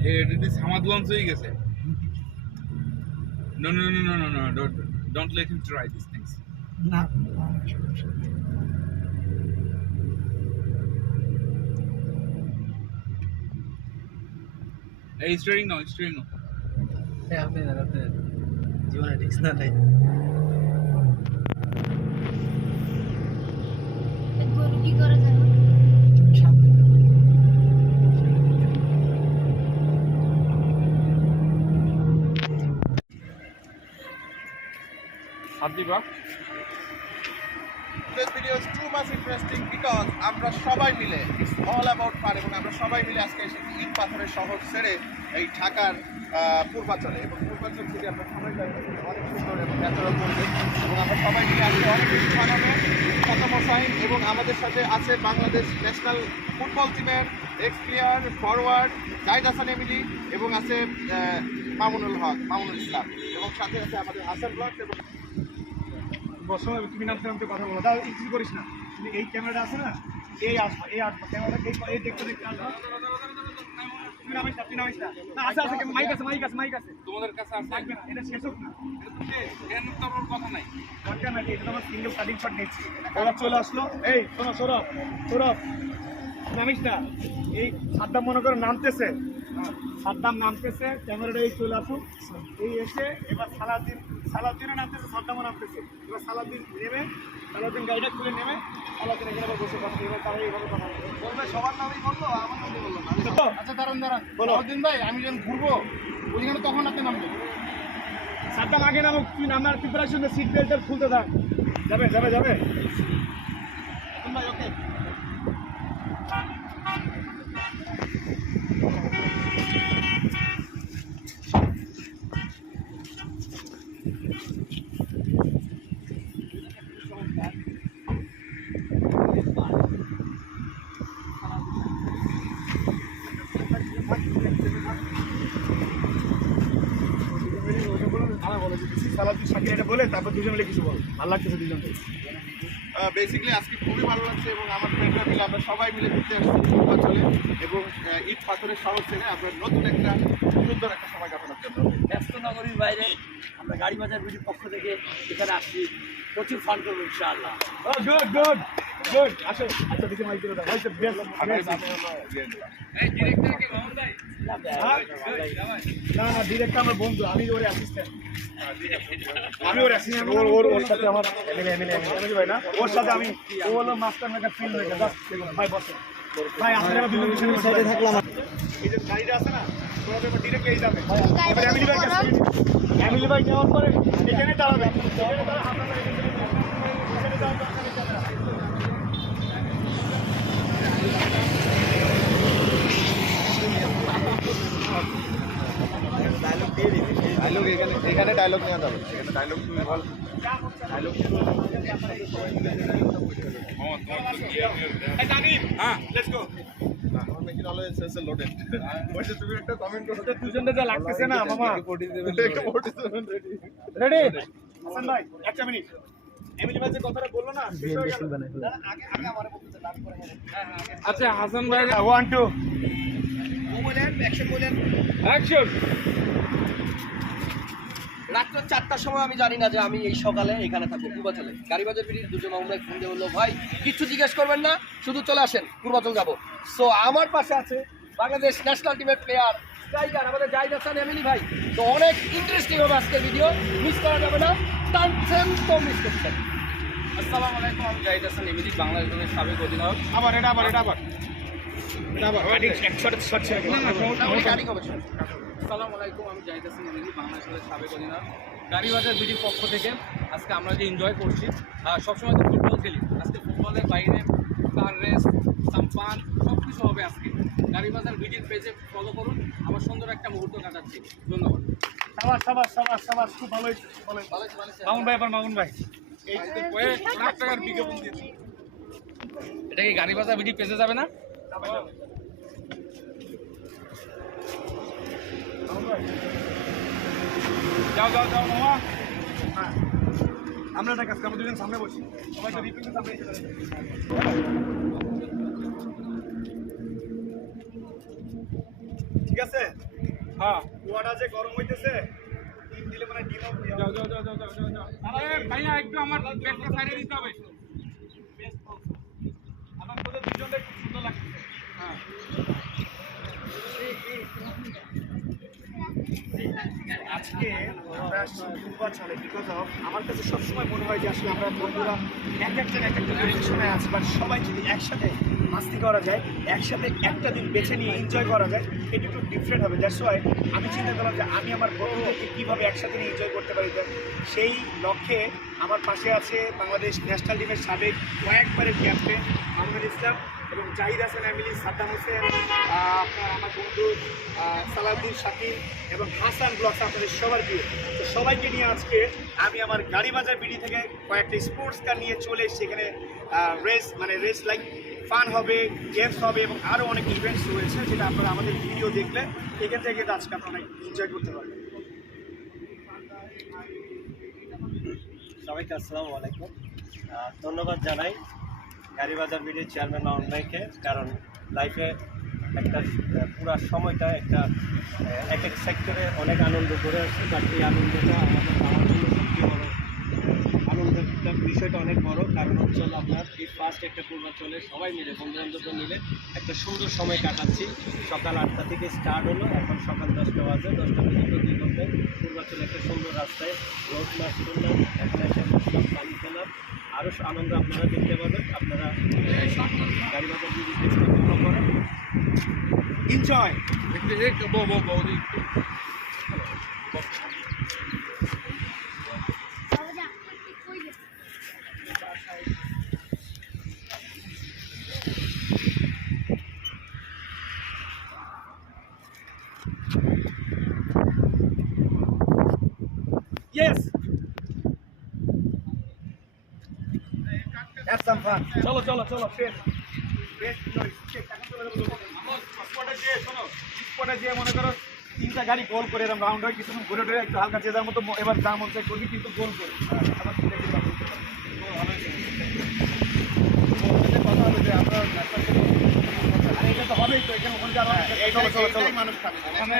This Hamad launch হয়ে গেছে. No. Don't let him try these things. না Hey, steering now. আপনি জীবনে রিস্ক না তাই গরু কি করে জানো? This video is too much interesting because আমরা সবাই মিলে it's all about fun এবং আমরা সবাই মিলে আজকে এসেছি ইট পাথরের শহর ছেড়ে এই ঢাকার পূর্বাঞ্চলে এবং পূর্বাঞ্চল থেকে আমরা সবাই জানি অনেক সুন্দর এবং ন্যাচারাল পরিবেশ এবং আমরা সবাই মিলে আজকে অনেক কিছু বানাবো খতম হোসাইন এবং আমাদের সাথে আছে বাংলাদেশ ন্যাশনাল ফুটবল টিমের x player forward Zahid Hasan Emily এবং আছে মামুনুল ইসলাম এবং সাথে আছে আমাদের হাসান ব্লগ এবং বসো তুমি নামতে কথা বলো তাও কিছু করিস না তুমি এই ক্যামেরাটা আছে না এই আসবা ক্যামেরাটা এই দেখতে আসবা তুমি নামিস না না আছে মাইক আছে তোমাদের কাছে আছে থাকবে না এটা শেষ হোক না এর তো আমার কথা নাই. দরকার নাই এটা তোমার সিঙ্গেল কাটিং শট নিচ্ছি ওরা চলে আসলো এই শোনো সৌরভ নামিস না এই সাদ্দাম মনে করে নামতেছে ক্যামেরাটা এই চলে আসুক এই এসে এবার সালাউদ্দিনও নামতেছে সাদ্দামও নামতেছে এবার সালাউদ্দিন গাড়িটা খুলে নেমে সালাউদ্দিন এখানে আবার বসে কথা এবার তারা এইভাবে কথা বলবে সবার নামই বললো আমার নামই বললো না আচ্ছা দাঁড়ান বলো সালাউদ্দিন ভাই আমি যখন ঘুরবো ওইখানে তখন আপনি নামবে সাদ্দাম আগে নামুক তুই নামার প্রিপারেশন সিট বেল্টের খুলতে থাক যাবে ভাই ওকে সালাউদ্দিন শাকির এটা বলে তারপর দুজন মিলে কিছু বল ভালো লাগতেছে দুজন বেসিক্যালি আজকে খুবই ভালো লাগছে এবং আমার ফ্রেন্ডরা মিলে আমরা সবাই মিলে ঘুরতে আসছি পূর্বাঞ্চলে এবং ইট পাথরের শহর থেকে আমরা নতুন একটা সুন্দর একটা সময় কাটানোর জন্য ব্যস্ত নগরীর বাইরে আমরা গাড়ি বাজার বিডির পক্ষ থেকে এখানে আসছি প্রচুর ফান করবো ইনশাআল্লাহ গুড আসো আচ্ছা দিকে মাইক করে দাও হইছে বেশ এই ডিরেক্টর কে মামুন ভাই. না ডিরেক্টর আমার বন্ধু আমি ওর অ্যাসিস্ট্যান্ট ওর সাথে আমার এমএলএ ভাই না ওর সাথে আমি ও হলো মাস্টার মেকার ফিল্ম মেকার ভাই বসে ভাই আপনারা দুজন সাথে থাকলাম এই যে গাড়িটা আছে না ওরা তো ডিরেক্ট এই যাবে এবার এমএলএ ভাই যাওয়ার পরে এখানে দাঁড়াবে ডায়লগ এখানে ডায়লগ নেওয়া যাবে এখানে ডায়লগ তুমি বল ডায়লগ হ্যাঁ লেটস গো আমার মেকিং অলওয়েজ সেলস লোডেড বসে তুমি একটা কমেন্ট করো দুজনটা যা লাগতেছে না মামা রেডি হাসান ভাই একটা মিনিট এমএলএ ভাই যে কথাটা বললো না আগে আমারে বলতে দাবি করে আচ্ছা হাসান ভাই 1 2 বলেন অ্যাকশন বলেন অ্যাকশন. রাত্র 4টার সময় আমি জানি না যে আমি এই সকালে এখানে থাকবো পূর্বাচলে গাড়িবাজার বিডির দুজন মামুন ফোন দিয়ে বললো ভাই কিচ্ছু জিজ্ঞেস করবেন না শুধু চলে আসেন পূর্বাচল যাবো সো আমার পাশে আছে বাংলাদেশ ন্যাশনাল টিমের প্লেয়ার স্ট্রাইকার আমাদের জাহিদ হাসান এমিলি ভাই তো অনেক ইন্টারেস্টিং হবে আজকের ভিডিও মিস করা যাবে না টানছেন তো মিস করছেন আসসালামু আলাইকুম. আমি জাহিদ হাসান এমিলি বাংলাদেশের সাবেক অধিনায়ক. আবার এটা আবার গাড়ি একশট ছেড়ে গাড়ি কবে শুরু আসসালামু আলাইকুম. আমি জাহিদ হাসান এমিলি বাংলাদেশের সাবেক অধিনায়ক. গাড়িবাজার বিডির পক্ষ থেকে আজকে আমরা যে এনজয় করছি সবসময় তো ফুটবল খেলি আজকে ফুটবলের বাইরে কার রেস সাম্পান সব কিছু হবে আজকে. গাড়িবাজার বিডির পেজে ফলো করুন. আমার সুন্দর একটা মুহূর্ত কাটাচ্ছি. ধন্যবাদ. সাবাস খুব ভালো হয়েছে মামুন ভাই এই যে কয়েক লাখ টাকার বিজ্ঞাপন দিয়েছি. এটা কি গাড়িবাজার বিডি পেজে যাবে না? যাও মামা হ্যাঁ আমরা একটা কাজ আমরা দুজন সামনে বসি সবাই তো রিপিটের সামনে ঠিক আছে হ্যাঁ কুয়াটা যে গরম হইতেছে ডিম দিলে মানে ডিম যাও যাও যাও যাও যাও যাও যাও আরে ভাইয়া একটু আমার প্লেটটা সাইডে দিতে হবে আমার তোদের দুজনটাই খুব সুন্দর লাগছে। হ্যাঁ আজকে আমরা আসছি পূর্বাচলে বিকজ অফ আমার কাছে সবসময় মনে হয় যে আসলে আমরা বন্ধুরা এক একটা পজিশনে আছি বাট সবাই যদি একসাথে মাস্তি করা যায় একসাথে একটা দিন বেছে নিয়ে এনজয় করা যায় এটা একটু ডিফারেন্ট হবে দ্যাটস ওয়াই আমি চিন্তা করলাম যে আমি আমার বন্ধুদেরকে কীভাবে একসাথে নিয়ে এনজয় করতে পারি সেই লক্ষ্যে আমার পাশে আছে বাংলাদেশ ন্যাশনাল টিমের সাবেক কয়েকবারের ক্যাপ্টেন মাহমুদুল ইসলাম এবং জাহিদ হাসান এমিলি, সাদ্দাম হোসেন, আপনার আমার বন্ধু সালাউদ্দিন শাকিল এবং হাসান ব্লগস আপনাদের সবার প্রিয়। তো সবাইকে নিয়ে আজকে আমি আমার গাড়ি বাজার বিডি থেকে কয়েকটা স্পোর্টস কার নিয়ে চলে এসেছি এখানে রেস লাইক ফান হবে, গেমস হবে এবং আরও অনেক ইভেন্টস রয়েছে যেটা আপনারা আমাদের ভিডিও দেখলে এখান থেকে আজকে আপনারা এনজয় করতে পারবেন। সবাইকে আসসালামু আলাইকুম। ধন্যবাদ জানাই গাড়িবাজার বিডির চেয়ারম্যান মাহমুদ ভাইকে, কারণ লাইফে একটা পুরো সময়টা একটা এক এক সেক্টরে অনেক আনন্দ করে আসছে, বাট এই আনন্দটা আমার জন্য সবচেয়ে বড় আনন্দের বিষয়টা অনেক বড়, কারণ হচ্ছে আপনার এই ফার্স্ট একটা পূর্বাঞ্চলে সবাই মিলে বন্ধুবান্ধবরা মিলে একটা সুন্দর সময় কাটাচ্ছি। সকাল 8টা থেকে স্টার্ট হলো, এখন সকাল 10টা বাজে, 10টা পর্যন্ত 2 ঘন্টায় পূর্বাঞ্চলে একটা সুন্দর রাস্তায় রোড মার্চ করলাম, এখন এসে বসলাম পানি খেলাম, আরও আনন্দ আপনারা দেখতে পাবেন। আপনারা গাড়িবাজার যদি ফলো করেন এনজয়। একটু বৌদি বাবা যা কই গে Yes. Have some fun. চলো চলো চলো ফ্রেশ ফ্রেশ স্পটে যেয়ে মনে করো 3টা গাড়ি গোল করে এরকম রাউন্ড হয়, কিছুক্ষণ ঘুরে ঘুরে একটু হালকা যে যার মতো এবার যা মন চাই করবি, কিন্তু গোল করে আবার ঘুরে ঘুরে কথা হবে যে আমরা এটা তো হবেই তো এখানে ওখানে যারা মানুষ খাবে মানে